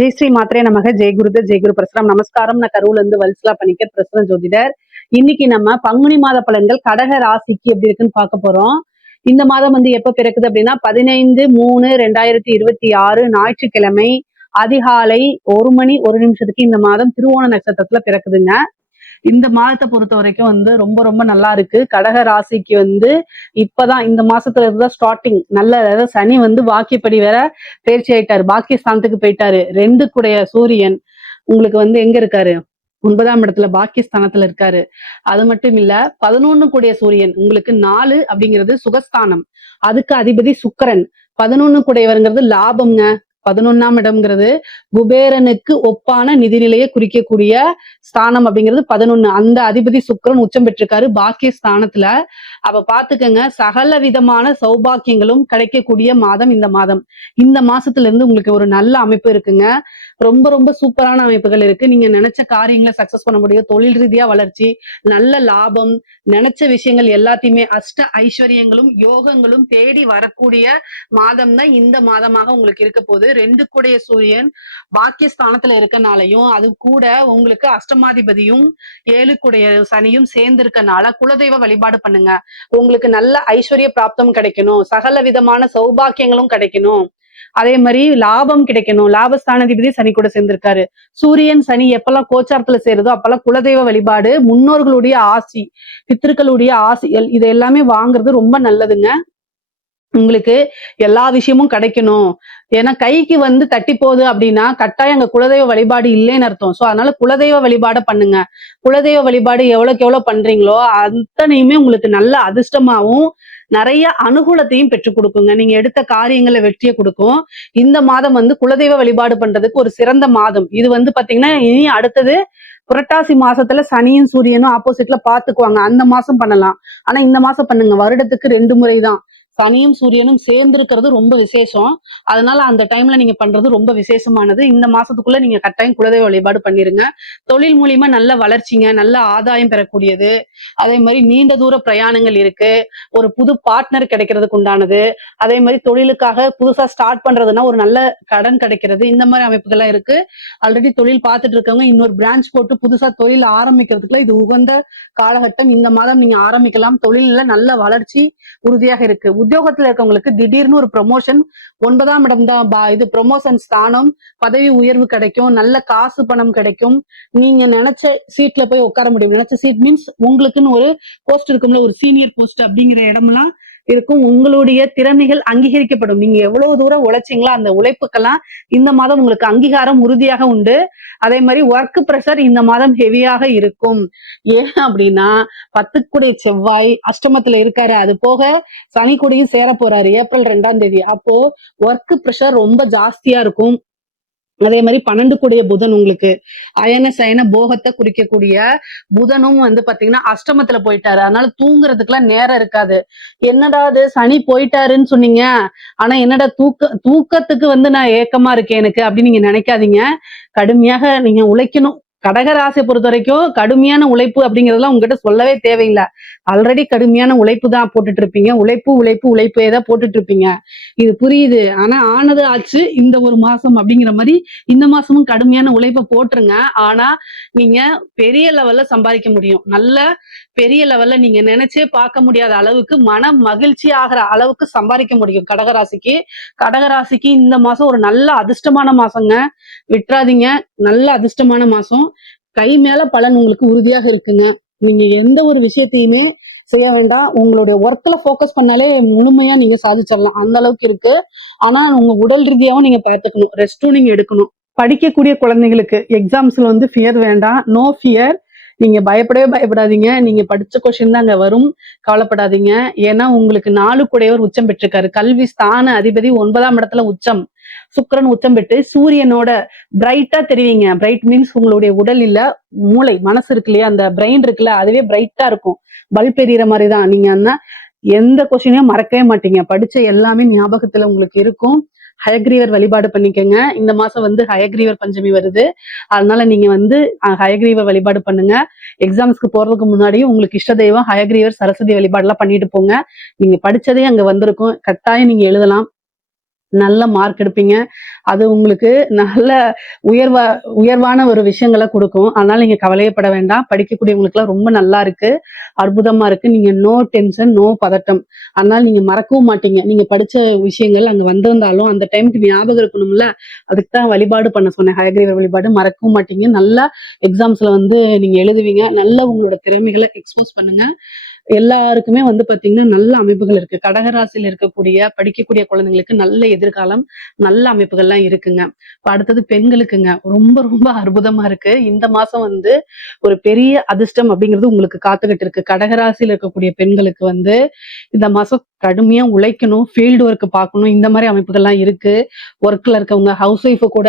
ஜெய் ஸ்ரீ மாத்திரே நமக. ஜெய் குருதர், ஜெய் குரு பரசுராம். நமஸ்காரம். நான் கரூர்ல இருந்து வல்சலா பணிக்கர், பிரசன ஜோதிடர். இன்னைக்கு நம்ம பங்குனி மாத பலன்கள் கடக ராசிக்கு எப்படி இருக்குன்னு பார்க்க போறோம். இந்த மாதம் எப்ப பிறக்குது அப்படின்னா 15/3/2026 ஞாயிற்றுக்கிழமை அதிகாலை 1 மணி 1 நிமிஷத்துக்கு இந்த மாதம் திருவோண நட்சத்திரத்துல பிறக்குதுங்க. இந்த மாதத்தை பொறுத்த வரைக்கும் ரொம்ப ரொம்ப நல்லா இருக்கு. கடக ராசிக்கு இப்பதான் இந்த மாசத்துல இருந்துதான் ஸ்டார்டிங் நல்ல, அதாவது சனி வாக்கியப்படி வேற பயிற்சி ஆயிட்டாரு, பாக்கிய ஸ்தானத்துக்கு போயிட்டாரு. 2 கூடைய சூரியன் உங்களுக்கு எங்க இருக்காரு, 9ஆம் இடத்துல பாக்கியஸ்தானத்துல இருக்காரு. அது மட்டும் இல்ல 11 கூடிய சூரியன் உங்களுக்கு 4 அப்படிங்கிறது சுகஸ்தானம், அதுக்கு அதிபதி சுக்கிரன். 11 கூடையவருங்கிறது லாபம்ங்க. 11ஆம் இடம்ங்கிறது குபேரனுக்கு ஒப்பான நிதிநிலையை குறிக்கக்கூடிய ஸ்தானம் அப்படிங்கிறது 11. அந்த அதிபதி சுக்கிரன் உச்சம் பெற்றிருக்காரு பாக்கிய ஸ்தானத்துல. அப்ப பாத்துக்கங்க, சகல விதமான சௌபாக்கியங்களும் கிடைக்கக்கூடிய மாதம் இந்த மாதம். இந்த மாசத்துல இருந்து உங்களுக்கு ஒரு நல்ல அமைப்பு இருக்குங்க. ரொம்ப ரொம்ப சூப்பரான அமைப்புகள் இருக்கு. நீங்க நினைச்ச காரியங்களை சக்சஸ் பண்ண முடியும். தொழில் ரீதியா வளர்ச்சி, நல்ல லாபம், நினைச்ச விஷயங்கள் எல்லாத்தையுமே அஷ்ட ஐஸ்வர்யங்களும் யோகங்களும் தேடி வரக்கூடிய மாதம் தான் இந்த மாதமாக உங்களுக்கு இருக்க போகுது. 2 கூடைய சூரியன் பாக்கியஸ்தானத்துல இருக்கனாலையும், அது கூட உங்களுக்கு அஷ்டமாதிபதியும் 7 கூடைய சனியும் சேர்ந்து இருக்கனால குலதெய்வ வழிபாடு பண்ணுங்க. உங்களுக்கு நல்ல ஐஸ்வர்ய பிராப்தம் கிடைக்கணும், சகல விதமான சௌபாக்கியங்களும் கிடைக்கணும், அதே மாதிரி லாபம் கிடைக்கணும். லாபஸ்தானாதிபதி சனி கூட சேர்ந்திருக்காரு. சூரியன் சனி எப்பெல்லாம் கோச்சாரத்துல சேருதோ அப்பெல்லாம் குலதெய்வ வழிபாடு, முன்னோர்களுடைய ஆசி, பித்திருக்களுடைய ஆசிகள், இது எல்லாமே வாங்குறது ரொம்ப நல்லதுங்க. உங்களுக்கு எல்லா விஷயமும் கிடைக்கணும். ஏன்னா கைக்கு தட்டி போகுது அப்படின்னா கட்டாயம் அங்க குலதெய்வ வழிபாடு இல்லைன்னு அர்த்தம். சோ அதனால குலதெய்வ வழிபாடை பண்ணுங்க. குலதெய்வ வழிபாடு எவ்வளவுக்கு எவ்வளவு பண்றீங்களோ அத்தனையுமே உங்களுக்கு நல்ல அதிர்ஷ்டமாவும் நிறைய அனுகூலத்தையும் பெற்றுக் கொடுக்குங்க. நீங்க எடுத்த காரியங்களை வெற்றியை கொடுக்கும். இந்த மாதம் குலதெய்வ வழிபாடு பண்றதுக்கு ஒரு சிறந்த மாதம் இது. பாத்தீங்கன்னா இனி அடுத்தது புரட்டாசி மாசத்துல சனியும் சூரியனும் ஆப்போசிட்ல பாத்துக்குவாங்க, அந்த மாசம் பண்ணலாம். ஆனா இந்த மாசம் பண்ணுங்க, வருடத்துக்கு 2 முறை தான் சனியும் சூரியனும் சேர்ந்து இருக்கிறது ரொம்ப விசேஷம். அதனால அந்த டைம்ல நீங்க பண்றது ரொம்ப விசேஷமானது. இந்த மாசத்துக்குள்ள நீங்க கட்டாயம் குலதெய்வ வழிபாடு பண்ணிருங்க. தொழில் மூலியமா நல்ல வளர்ச்சிங்க, நல்ல ஆதாயம் பெறக்கூடியது. அதே மாதிரி நீண்ட தூர பிரயாணங்கள் இருக்கு, ஒரு புது பார்ட்னர் கிடைக்கிறதுக்கு உண்டானது. அதே மாதிரி தொழிலுக்காக புதுசா ஸ்டார்ட் பண்றதுன்னா ஒரு நல்ல கடன் கிடைக்கிறது, இந்த மாதிரி அமைப்புகள்லாம் இருக்கு. ஆல்ரெடி தொழில் பார்த்துட்டு இருக்கவங்க இன்னொரு பிரான்ச் போட்டு புதுசா தொழில் ஆரம்பிக்கிறதுக்குள்ள இது உகந்த காலகட்டம். இந்த மாதம் நீங்க ஆரம்பிக்கலாம். தொழில நல்ல வளர்ச்சி உறுதியாக இருக்கு. உத்தியோகத்துல இருக்கவங்களுக்கு திடீர்னு ஒரு ப்ரொமோஷன், 9ஆம் இடம் தான் இது ப்ரொமோஷன் ஸ்தானம், பதவி உயர்வு கிடைக்கும், நல்ல காசு பணம் கிடைக்கும். நீங்க நினைச்ச சீட்ல போய் உட்கார முடியும். நினைச்ச சீட் மீன்ஸ் உங்களுக்குன்னு ஒரு போஸ்ட் இருக்கும்ல, ஒரு சீனியர் போஸ்ட் அப்படிங்கிற இடம்லாம் இருக்கும். உங்களுடைய திறமைகள் அங்கீகரிக்கப்படும். நீங்க எவ்வளவு தூரம் உழைச்சிங்களோ அந்த உழைப்புக்கெல்லாம் இந்த மாதம் உங்களுக்கு அங்கீகாரம் உறுதியாக உண்டு. அதே மாதிரி ஒர்க் ப்ரெஷர் இந்த மாதம் ஹெவியாக இருக்கும். ஏன் அப்படின்னா 10 கூடிய செவ்வாய் அஷ்டமத்துல இருக்காரு, அது போக சனி கூடையும் சேர போறாரு ஏப்ரல் 2ஆம் தேதி. அப்போ ஒர்க் ப்ரெஷர் ரொம்ப ஜாஸ்தியா இருக்கும். அதே மாதிரி 12 கூடிய புதன் உங்களுக்கு அயன சயன போகத்தை குறிக்கக்கூடிய புதனும் பாத்தீங்கன்னா அஷ்டமத்துல போயிட்டாரு. அதனால தூங்குறதுக்குலாம் நேரம் இருக்காது. என்னடா அது சனி போயிட்டாருன்னு சொன்னீங்க, ஆனா என்னடா தூக்கத்துக்கு நான் ஏக்கமா இருக்கேன் எனக்கு அப்படின்னு நீங்க நினைக்காதீங்க. கடுமையாக நீங்க உழைக்கணும். கடகராசியை பொறுத்த வரைக்கும் கடுமையான உழைப்பு அப்படிங்கிறதுலாம் உங்ககிட்ட சொல்லவே தேவையில்லை. ஆல்ரெடி கடுமையான உழைப்பு தான் போட்டுட்டு இருப்பீங்க. உழைப்பு உழைப்பு உழைப்பே தான் போட்டுட்டு இருப்பீங்க, இது புரியுது. ஆனா ஆனது ஆச்சு இந்த ஒரு மாசம் அப்படிங்கிற மாதிரி இந்த மாசமும் கடுமையான உழைப்பை போட்டுருங்க. ஆனா நீங்க பெரிய லெவல்ல சம்பாதிக்க முடியும். நல்ல பெரிய லெவல்ல நீங்க நினைச்சே பார்க்க முடியாத அளவுக்கு மன மகிழ்ச்சி ஆகிற அளவுக்கு சம்பாதிக்க முடியும் கடகராசிக்கு. கடகராசிக்கு இந்த மாசம் ஒரு நல்ல அதிர்ஷ்டமான மாசங்க, விட்டுறாதீங்க. நல்ல அதிர்ஷ்டமான மாசம், கை மேல பலன் உங்களுக்கு உறுதியாக இருக்குங்க. நீங்க எந்த ஒரு விஷயத்தையுமே செய்ய வேண்டாம், உங்களுடைய ஒர்க்ல போக்கஸ் பண்ணாலே முழுமையா நீங்க சாதிச்சிடலாம், அந்த அளவுக்கு இருக்கு. ஆனா உங்க உடல் ரீதியாவும் நீங்க பார்த்துக்கணும், ரெஸ்டும் நீங்க எடுக்கணும். படிக்கக்கூடிய குழந்தைகளுக்கு எக்ஸாம்ஸ்ல ஃபியர் வேண்டாம், நோ ஃபியர். நீங்க பயப்படவே பயப்படாதீங்க. நீங்க படிச்ச கொஸ்டின் தான் அங்க வரும், கவலைப்படாதீங்க. ஏன்னா உங்களுக்கு 4 கூடையவர் உச்சம் பெற்றிருக்காரு. கல்வி ஸ்தான அதிபதி 9ஆம் இடத்துல உச்சம், சுக்கிரன் உச்சம் பெற்று சூரியனோட பிரைட்டா தெரிவிங்க. பிரைட் மீன்ஸ் உங்களுடைய உடல் இல்ல, மூளை மனசு இருக்கு இல்லையா, அந்த பிரெயின் இருக்குல்ல, அதுவே பிரைட்டா இருக்கும், பல்ப் எறிகிற மாதிரிதான். நீங்க எந்த கொஸ்டினையும் மறக்கவே மாட்டீங்க, படிச்ச எல்லாமே ஞாபகத்துல உங்களுக்கு இருக்கும். ஹயக்ரீவர் வழிபாடு பண்ணிக்கங்க. இந்த மாசம் ஹயக்ரீவர் பஞ்சமி வருது, அதனால நீங்க ஹயக்ரீவர் வழிபாடு பண்ணுங்க. எக்ஸாம்ஸ்க்கு போறதுக்கு முன்னாடியும் உங்களுக்கு இஷ்ட தெய்வம் ஹயக்ரீவர் சரஸ்வதி வழிபாடு எல்லாம் பண்ணிட்டு போங்க. நீங்க படிச்சதே அங்க வந்திருக்கும், கட்டாயம் நீங்க எழுதலாம். நல்ல மார்க் எடுப்பீங்க. அது உங்களுக்கு நல்ல உயர்வா உயர்வான ஒரு விஷயங்கள குடுக்கும். அதனால நீங்க கவலையே பட வேண்டாம். படிக்கக்கூடியவங்களுக்குலாம் ரொம்ப நல்லா இருக்கு. அற்புதமா இருக்கு. நீங்க நோ டென்ஷன், நோ பதட்டம். அதனால நீங்க மறக்கவும் மாட்டீங்க. நீங்க படிச்ச விஷயங்கள் அங்க வந்திருந்தாலும் அந்த டைம்க்கு ஞாபகம் இருக்கணும்ல. அதுக்கு தான் வழிபாடு பண்ண சொன்னேன். ஹயக்ரீவர் வழிபாடு மறக்கவும் மாட்டீங்க. நல்லா எக்ஸாம்ஸ்ல வந்து நீங்க எழுதுவீங்க. நல்லா உங்களோட திறமைகள எக்ஸ்போஸ் பண்ணுங்க. எல்லாருக்குமே வந்து பாத்தீங்கன்னா நல்ல அமைப்புகள் இருக்கு. கடகராசியில இருக்கக்கூடிய படிக்கக்கூடிய குழந்தைங்களுக்கு நல்ல எதிர்காலம், நல்ல அமைப்புகள்லாம் இருக்குங்க. இப்ப அடுத்தது பெண்களுக்குங்க. ரொம்ப ரொம்ப அற்புதமா இருக்கு. இந்த மாசம் வந்து ஒரு பெரிய அதிர்ஷ்டம் அப்படிங்கிறது உங்களுக்கு காத்துக்கிட்டு இருக்கு. கடகராசியில இருக்கக்கூடிய பெண்களுக்கு வந்து இந்த மாசம் கடுமையா உழைக்கணும், ஃபீல்டு ஒர்க் பார்க்கணும். இந்த மாரி அமைப்புகள்லாம் இருக்கு. ஒர்க்ல இருக்கவங்க, ஹவுஸ் ஒய்ஃப் கூட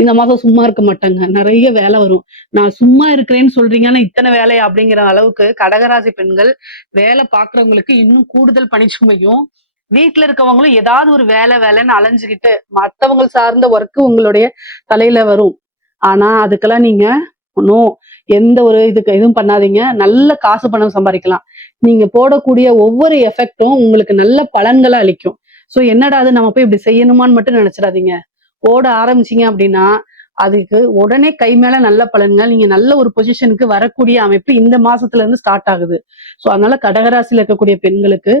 இந்த மாசம் சும்மா இருக்க மாட்டாங்க. நெறைய வேலை வரும். நான் சும்மா இருக்கிறேன்னு சொல்றீங்க, ஆனா இத்தன வேலையா அப்படிங்கிற அளவுக்கு கடகராசி பெண்கள் வேலை பார்க்குறவங்களுக்கு இன்னும் கூடுதல் பணிச்சுமையும், வீட்ல இருக்கவங்களும் ஏதாவது ஒரு வேலை வேலைன்னு அலைஞ்சுகிட்டு மத்தவங்க சார்ந்த ஒர்க் உங்களுடைய தலையில வரும். ஆனா அதுக்கெல்லாம் நீங்க நோ எந்த ஒரு இதுவும் பண்ணாதீங்க. நல்ல காசு பணம் சம்பாதிக்கலாம். நீங்க போடக்கூடிய ஒவ்வொரு எஃபெக்டும் உங்களுக்கு நல்ல பலன்கள அளிக்கும். சோ என்னடா அது நம்ம போய் இப்படி செய்யணுமான்னு மட்டும் நினைச்சிடாதீங்க. போட ஆரம்பிச்சீங்க அப்படின்னா, அதுக்கு உடனே கை மேல நல்ல பலன்கள், நீங்க நல்ல ஒரு பொசிஷனுக்கு வரக்கூடிய அமைப்பு இந்த மாசத்துல இருந்து ஸ்டார்ட் ஆகுது. சோ அதனால கடகராசியில இருக்கக்கூடிய பெண்களுக்கு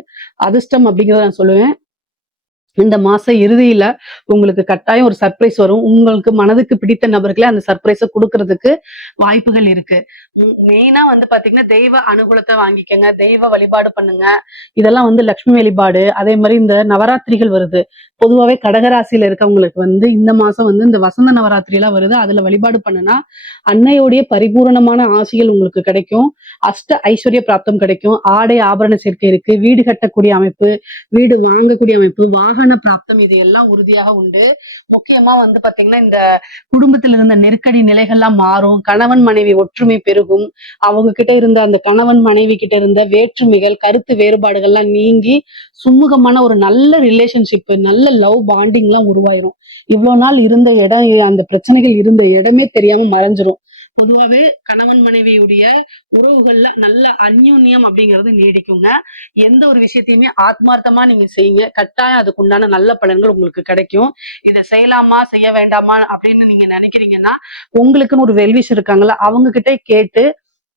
அதிர்ஷ்டம் அப்படிங்கிறத நான் சொல்லுவேன். இந்த மாச இறுதியில உங்களுக்கு கட்டாயம் ஒரு சர்ப்ரைஸ் வரும். உங்களுக்கு மனதுக்கு பிடித்த நபர்களே அந்த சர்ப்ரைஸ குடுக்குறதுக்கு வாய்ப்புகள் இருக்கு. மெயினா வந்து பாத்தீங்கன்னா, தெய்வ அனுகூலத்த வாங்கிக்கங்க. தெய்வ வழிபாடு பண்ணுங்க. இதெல்லாம் வந்து லட்சுமி வழிபாடு, அதே மாரி இந்த நவராத்திரிகள் வருது. பொதுவாவே கடகராசியில இருக்கவங்களுக்கு வந்து இந்த மாசம் வந்து இந்த வசந்த நவராத்திரிலாம் வருது. அதுல வழிபாடு பண்ணுனா, அன்னையோடைய பரிபூரணமான ஆசிகள் உங்களுக்கு கிடைக்கும். அஷ்ட ஐஸ்வர்ய பிராப்தம் கிடைக்கும். ஆடை ஆபரண சேர்க்கை இருக்கு. வீடு கட்டக்கூடிய அமைப்பு, வீடு வாங்கக்கூடிய அமைப்பு, வாகன பிராப்தம் இது எல்லாம் உறுதியாக உண்டு. முக்கியமா வந்து பாத்தீங்கன்னா, இந்த குடும்பத்துல இருந்த நெருக்கடி நிலைகள்லாம் மாறும். கணவன் மனைவி ஒற்றுமை பெருகும். அவங்க கிட்ட இருந்த அந்த கணவன் மனைவி கிட்ட இருந்த வேற்றுமைகள், கருத்து வேறுபாடுகள்லாம் நீங்கி சுமூகமான ஒரு நல்ல ரிலேஷன்ஷிப், நல்ல லவ் பாண்டிங் எல்லாம் உருவாயிரும். இவ்வளவு நாள் இருந்த இடம், அந்த பிரச்சனைகள் இருந்த இடமே தெரியாம மறைஞ்சிரும். பொதுவாவே கணவன் மனைவியுடைய உறவுகள்ல நல்ல அந்யோன்யம் அப்படிங்கிறது நீடிக்குங்க. எந்த ஒரு விஷயத்தையுமே ஆத்மார்த்தமா நீங்க செய்யுங்க. கட்டாயம் அதுக்கு உண்டான நல்ல பலன்கள் உங்களுக்கு கிடைக்கும். இதை செய்யலாமா, செய்ய வேண்டாமா அப்படின்னு நீங்க நினைக்கிறீங்கன்னா, உங்களுக்குன்னு ஒரு வெல்விஷ் இருக்காங்கல்ல, அவங்க கிட்ட கேட்டு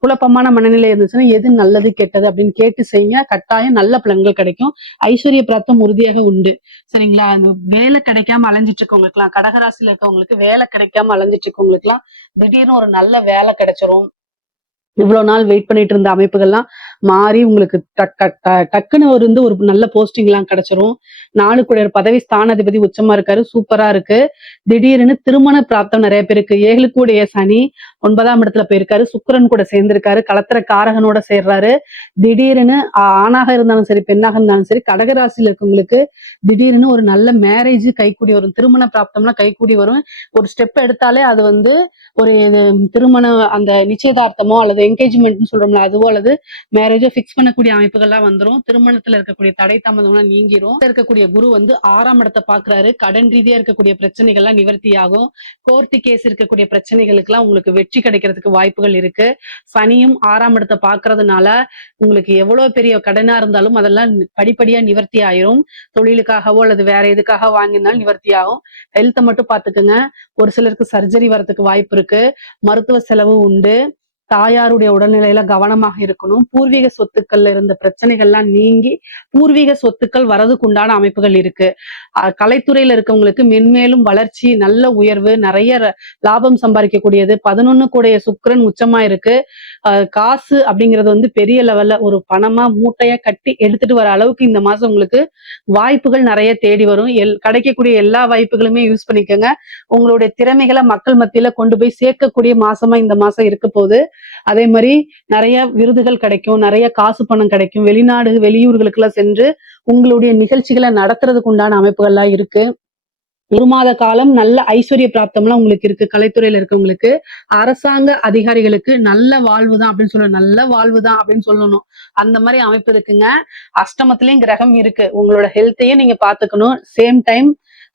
குழப்பமான மனநிலை இருந்துச்சுன்னா எது நல்லது கெட்டது அப்படின்னு கேட்டு செய்யுங்க. கட்டாயம் நல்ல பலன்கள் கிடைக்கும். ஐஸ்வர்ய பிராப்தம் உறுதியாக உண்டு. சரிங்களா? அந்த வேலை கிடைக்காம அலைஞ்சிட்டு இருக்கவங்களுக்குலாம், கடகராசியில இருக்கவங்களுக்கு வேலை கிடைக்காம அலைஞ்சிட்டு இருக்கவங்களுக்குலாம் திடீர்னு ஒரு நல்ல வேலை கிடைச்சிரும். இவ்வளவு நாள் வெயிட் பண்ணிட்டு இருந்த அமைப்புகள்லாம் மாறி உங்களுக்கு டக்குன்னு இருந்து ஒரு நல்ல போஸ்டிங் எல்லாம் கிடைச்சிரும். 4 குடையர் பதவி ஸ்தானாதிபதி உச்சமா இருக்காரு. சூப்பரா இருக்கு. திடீர்னு திருமண பிராப்தம் நிறைய பேருக்கு. 7 கூடிய சனி 9ஆம் இடத்துல போயிருக்காரு. சுக்கிரன் கூட சேர்ந்திருக்காரு. களத்திர காரகனோட சேர்றாரு. திடீர்னு ஆணாக இருந்தாலும் சரி, பெண்ணாக இருந்தாலும் சரி, கடகராசியில இருக்கவங்களுக்கு திடீர்னு ஒரு நல்ல மேரேஜ் கைகூடி வரும். திருமண பிராப்தம்லாம் கைகூடி வரும். ஒரு ஸ்டெப் எடுத்தாலே அது வந்து ஒரு திருமண அந்த நிச்சயதார்த்தமோ அல்லது என்கேஜ்மெண்ட்னு சொல்றோம்ல அதுவோ அல்லது மேரேஜோ ஃபிக்ஸ் பண்ணக்கூடிய அமைப்புகள்லாம் வந்துரும். திருமணத்துல இருக்கக்கூடிய தடை தாமதம்லாம் நீங்கிரும். இருக்கக்கூடிய குரு வந்து 6ஆம் இடத்தை பாக்குறாரு. கடன் ரீதியா இருக்கக்கூடிய பிரச்சனைகள்லாம் நிவர்த்தி ஆகும். கோர்ட்டு கேஸ் இருக்கக்கூடிய பிரச்சனைகளுக்கெல்லாம் உங்களுக்கு வெற்றி கிடைக்கிறதுக்கு வாய்ப்புகள் இருக்கு. சனியும் 6ஆம் இடத்தை பாக்குறதுனால உங்களுக்கு எவ்வளவு பெரிய கடனா இருந்தாலும் அதெல்லாம் படிப்படியா நிவர்த்தி ஆயிரும். தொழிலுக்காகவோ அல்லது வேற எதுக்காக வாங்கினாலும் நிவர்த்தி ஆகும். ஹெல்த்தை மட்டும் பாத்துக்குங்க. ஒரு சிலருக்கு சர்ஜரி வரதுக்கு வாய்ப்பு இருக்கு. மருத்துவ செலவு உண்டு. தாயாருடைய உடல்நிலையில கவனமாக இருக்கணும். பூர்வீக சொத்துக்கள்ல இருந்த பிரச்சனைகள்லாம் நீங்கி பூர்வீக சொத்துக்கள் வரதுக்கு உண்டான அமைப்புகள் இருக்கு. கலைத்துறையில இருக்கவங்களுக்கு மென்மேலும் வளர்ச்சி, நல்ல உயர்வு, நிறைய லாபம் சம்பாதிக்கக்கூடியது. 11 கூடைய சுக்கிரன் உச்சமா இருக்கு. காசு அப்படிங்கிறது வந்து பெரிய லெவல்ல ஒரு பணமா மூட்டையா கட்டி எடுத்துட்டு வர அளவுக்கு இந்த மாசம் உங்களுக்கு வாய்ப்புகள் நிறைய தேடி வரும். கிடைக்கக்கூடிய எல்லா வாய்ப்புகளுமே யூஸ் பண்ணிக்கோங்க. உங்களுடைய திறமைகளை மக்கள் மத்தியில கொண்டு போய் சேர்க்கக்கூடிய மாசமா இந்த மாசம் இருக்க போகுது. அதே மாதிரி நிறைய விருதுகள் கிடைக்கும். நிறைய காசு பணம் கிடைக்கும். வெளிநாடு வெளியூர்களுக்கு எல்லாம் சென்று உங்களுடைய நிகழ்ச்சிகளை நடத்துறதுக்கு உண்டான அமைப்புகள்லாம் இருக்கு. 1 மாத காலம் நல்ல ஐஸ்வர்ய பிராப்தம்லாம் உங்களுக்கு இருக்கு. கலைத்துறையில இருக்கவங்களுக்கு, அரசாங்க அதிகாரிகளுக்கு நல்ல வாழ்வு தான் அப்படின்னு சொல்லணும். நல்ல வாழ்வு தான் அப்படின்னு சொல்லணும். அந்த மாதிரி அமைப்பு இருக்குங்க. அஷ்டமத்திலயும் கிரகம் இருக்கு. உங்களோட ஹெல்த்தையும் நீங்க பாத்துக்கணும். சேம் டைம்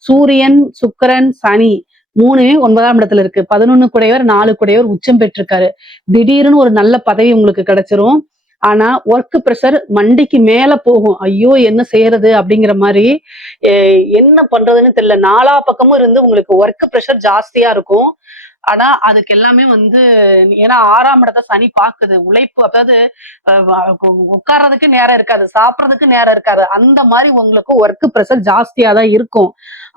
சூரியன், சுக்கிரன், சனி 3மே 9ஆம் இடத்துல இருக்கு. 11 குடையவர், 4 குடையவர் உச்சம் பெற்றிருக்காரு. திடீர்னு ஒரு நல்ல பதவி உங்களுக்கு கிடைச்சிரும். ஆனா ஒர்க் ப்ரெஷர் மண்டிக்கு மேல போகும். ஐயோ என்ன செய்யறது அப்படிங்கிற மாதிரி என்ன பண்றதுன்னு தெரியல. நாலா பக்கமும் இருந்து உங்களுக்கு ஒர்க் ப்ரெஷர் ஜாஸ்தியா இருக்கும். ஆனா அதுக்கு எல்லாமே வந்து ஏன்னா 6ஆம் இடத்த சனி பாக்குது. உழைப்பு அதாவது உட்கார்றதுக்கு நேரம் இருக்காது, சாப்பிடறதுக்கு நேரம் இருக்காது. அந்த மாதிரி உங்களுக்கு ஒர்க் ப்ரெஷர் ஜாஸ்தியா தான் இருக்கும்.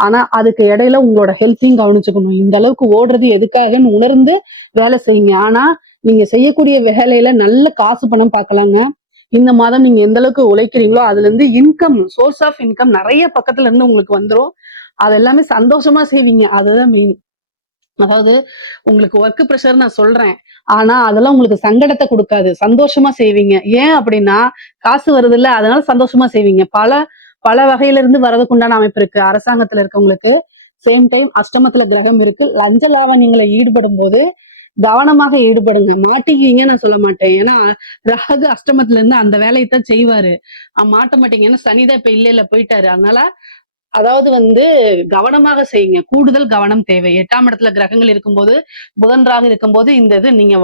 ஆனா அதுக்கு இடையில உங்களோட ஹெல்த்தையும் கவனிச்சுக்கணும். இந்த அளவுக்கு ஓடுறது எதுக்காகன்னு உணர்ந்து வேலை செய்யுங்க. ஆனா நீங்க செய்யக்கூடிய வேலையில நல்ல காசு பணம் பார்க்கலாங்க. இந்த மாதம் நீங்க எந்த அளவுக்கு உழைக்கிறீங்களோ அதுல இருந்து சோர்ஸ் ஆஃப் இன்கம் நிறைய பக்கத்துல இருந்து உங்களுக்கு வந்துரும். அது எல்லாமே சந்தோஷமா செய்வீங்க. அதுதான் மெயின். அதாவது உங்களுக்கு ஒர்க் ப்ரெஷர் நான் சொல்றேன். ஆனா அதெல்லாம் உங்களுக்கு சங்கடத்தை கொடுக்காது. சந்தோஷமா செய்வீங்க. ஏன் அப்படின்னா காசு வருது இல்ல, அதனால சந்தோஷமா செய்வீங்க. பல பல வகையில இருந்து வரதுக்கு உண்டான அமைப்பு இருக்கு. அரசாங்கத்துல இருக்கவங்களுக்கு சேம் டைம் அஷ்டமத்துல கிரகம் இருக்கு. லஞ்ச லாவணியங்களை ஈடுபடும் போது கவனமாக ஈடுபடுங்க. மாட்டிக்குவீங்க நான் சொல்ல மாட்டேன். ஏன்னா ராகு அஷ்டமத்துல இருந்து அந்த வேலையைத்தான் செய்வாரு. மாட்ட மாட்டீங்க. ஏன்னா சனிதான் இப்ப இல்ல போயிட்டாரு. அதனால அதாவது வந்து கவனமாக செய்யுங்க. கூடுதல் கவனம் தேவை. 8ஆம் இடத்துல கிரகங்கள் இருக்கும்போது, புதன் ராகு இருக்கும்போது இந்த இது நீங்க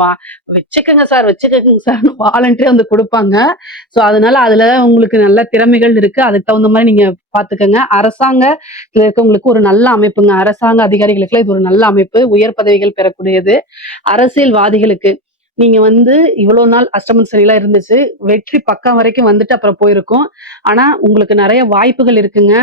வச்சுக்கங்க சார்னு வாலண்டரியா வந்து கொடுப்பாங்க. சோ அதனால அதுல உங்களுக்கு நல்ல திறமைகள் இருக்கு. அதுக்கு தகுந்த மாதிரி நீங்க பாத்துக்கங்க. அரசாங்கத்துல இருக்கவங்களுக்கு ஒரு நல்ல அமைப்புங்க. அரசாங்க அதிகாரிகளுக்கு இது ஒரு நல்ல அமைப்பு. உயர் பதவிகள் பெறக்கூடியது. அரசியல்வாதிகளுக்கு நீங்க வந்து இவ்வளவு நாள் அஷ்டம சனிலாம் இருந்துச்சு. வெற்றி பக்கம் வரைக்கும் வந்துட்டு அப்புறம் போயிருக்கும். ஆனா உங்களுக்கு நிறைய வாய்ப்புகள் இருக்குங்க.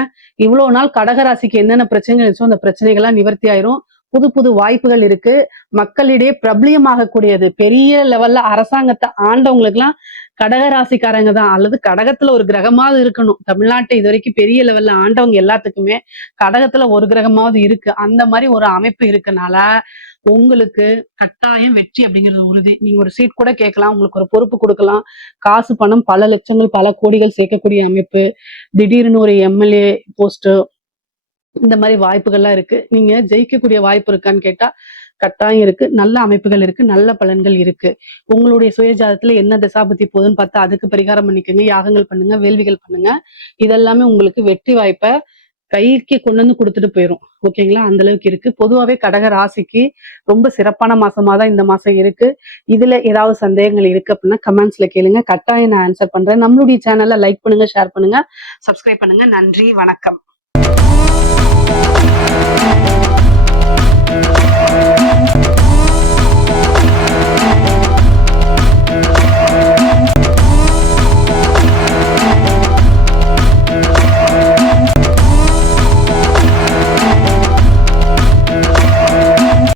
இவ்வளவு நாள் கடகராசிக்கு என்னென்ன பிரச்சனைகள் இருந்துச்சோ அந்த பிரச்சனைகள்லாம் நிவர்த்தி ஆயிரும். புது புது வாய்ப்புகள் இருக்கு. மக்களிடையே பிரபலியமாக கூடியது. பெரிய லெவல்ல அரசாங்கத்தை ஆண்டவங்களுக்கு எல்லாம் கடகராசிக்காரங்க தான். அல்லது கடகத்துல ஒரு கிரகமாவது இருக்கணும். தமிழ்நாட்டை இது வரைக்கும் பெரிய லெவல்ல ஆண்டவங்க எல்லாத்துக்குமே கடகத்துல ஒரு கிரகமாவது இருக்கு. அந்த மாதிரி ஒரு அமைப்பு இருக்கனால உங்களுக்கு கட்டாயம் வெற்றி அப்படிங்கிறது உறுதி. நீங்க ஒரு சீட் கூட கேட்கலாம். உங்களுக்கு ஒரு பொறுப்பு கொடுக்கலாம். காசு பணம் பல லட்சங்கள் பல கோடிகள் சேர்க்கக்கூடிய அமைப்பு. திடீர்னு ஒரு எம்எல்ஏ போஸ்ட் இந்த மாதிரி வாய்ப்புகள்லாம் இருக்கு. நீங்க ஜெயிக்கக்கூடிய வாய்ப்பு இருக்கான்னு கேட்டா கட்டாயம் இருக்கு. நல்ல அமைப்புகள் இருக்கு. நல்ல பலன்கள் இருக்கு. உங்களுடைய சுயஜாதத்துல என்ன தசாபுத்தி போகுதுன்னு பார்த்தா அதுக்கு பரிகாரம் பண்ணிக்கோங்க. யாகங்கள் பண்ணுங்க, வேள்விகள் பண்ணுங்க. இதெல்லாமே உங்களுக்கு வெற்றி வாய்ப்பை கைக்கு கொண்டு வந்து கொடுத்துட்டு போயிரும். ஓகேங்களா? அந்த அளவுக்கு இருக்கு. பொதுவாவே கடக ராசிக்கு ரொம்ப சிறப்பான மாசமா தான் இந்த மாசம் இருக்கு. இதுல ஏதாவது சந்தேகங்கள் இருக்கு அப்படின்னா கமெண்ட்ஸ்ல கேளுங்க. கட்டாயம் நான் ஆன்சர் பண்றேன். நம்மளுடைய சேனல்ல லைக் பண்ணுங்க, ஷேர் பண்ணுங்க, சப்ஸ்கிரைப் பண்ணுங்க. நன்றி, வணக்கம்.